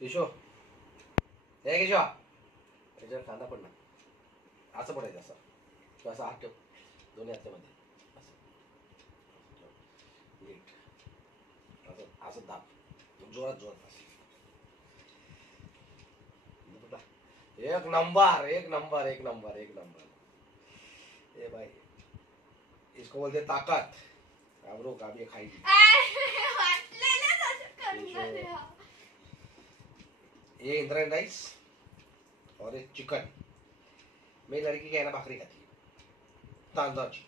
केशव हे केशव याच्यावर कांदा पड ना असं पडायचं असं किंवा असं हात ठेव दोन्ही हातामध्ये असं नीट असं असं दाब जोरात जोरात असं एक नंबर एक नंबर एक नंबर एक नंबर ए भाई इसको बोलते ताकत अब रुक अब ये खाएगी ये इंद्रायणी राइस और एक चिकन मेरी लड़की क्या है ना भाकरी खाती है तांदूळाची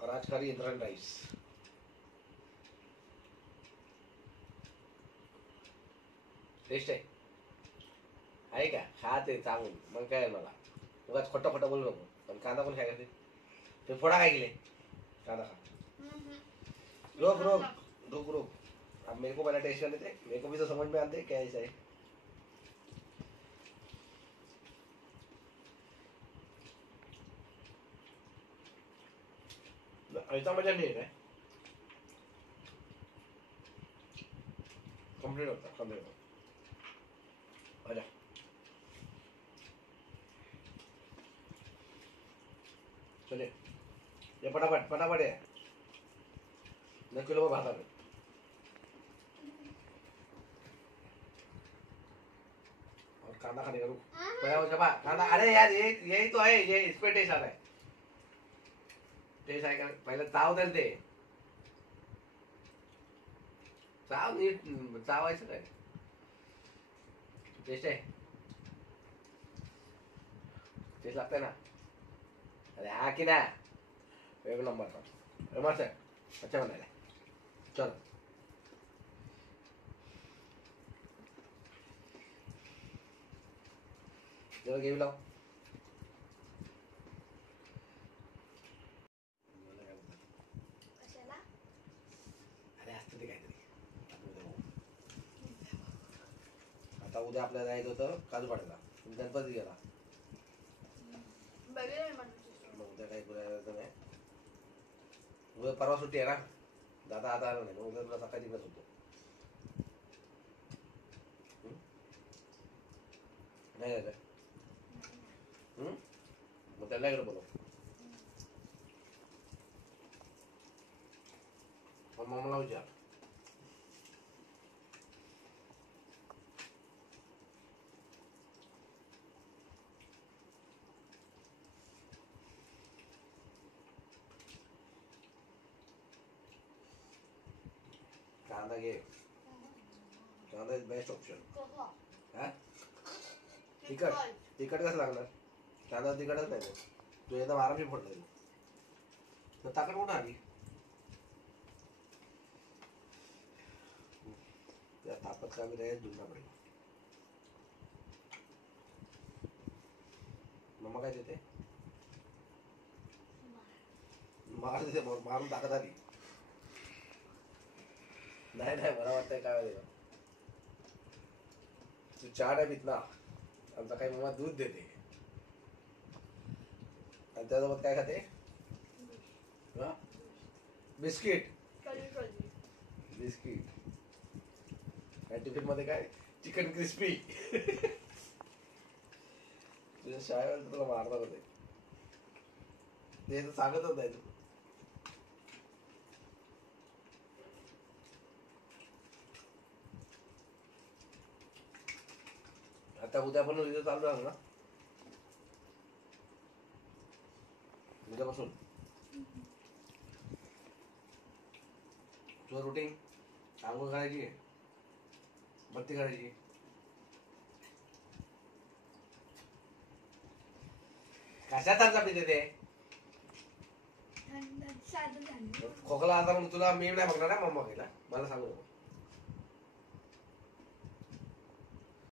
और आज खा रही इंद्रायणी राइस टेस्ट आहे का खाते चांगून मग काय मला उगाच खोटं खोटं बोलू नको पण कांदा पण खाय का ते फोडा काय गेले कांदा खा रोक रोक रुक रुक अब मेरे को पहले टेस्ट करने थे मेरे को भी तो समझ में आते क्या ऐसा है ऐसा मजा नहीं है कंप्लीट होता कंप्लीट होता आजा चलिए ये फटाफट फटाफट है न किलो भाता में और कांदा खाने का रुक पहले उसके बाद कांदा अरे यार ये यही तो है ये इस पे टेस्ट आ रहा है टेस्ट आएगा पहले चाव दे दे चाव नीट चावायचं काय टेस्ट आहे टेस्ट लागतंय ना अरे हा की ना एक नंबर का मस्त है अच्छा बनाया चल जरा गेवी लाव अरे असतं ते काहीतरी आता उद्या आपल्याला जायचं होतं काजू पाड्याला गणपती गेला मग उद्या काही बोलायचं नाही उद्या परवा सुट्टी आहे ना दादा आता आला नाही उद्या तुला सकाळी बस होतो नाही जायचं मग त्याला इकडे बोलव मामाला विचार कांदा घे कांदा इज बेस्ट ऑप्शन हा तिखट तिखट कसं लागणार कांदा तिखटच नाही तू एकदम आरामशी फोडलं तर ताकद कुठं आली त्या ताकद का भी रहे ढूंढना पडेगा मम्मा काय देते मार देते मारून ताकद आली नाही नाही मला वाटतंय काय देवा तू चहा नाही पित ना आमचा काही मम्मा दूध देते आणि त्यासोबत काय खाते बिस्किट बिस्किट आणि टिफिन मध्ये काय चिकन क्रिस्पी तुझ्या शाळेवर तुला मारणार होते ते तर सांगतच नाही तू आता उद्या पण उद्या चालू आहे ना उद्यापासून तुझं रुटीन आंघोळ करायची बत्ती करायची कशात चालता पिते ते खोकला आता मग तुला मी नाही बघणार ना मम्मा गेला मला सांगू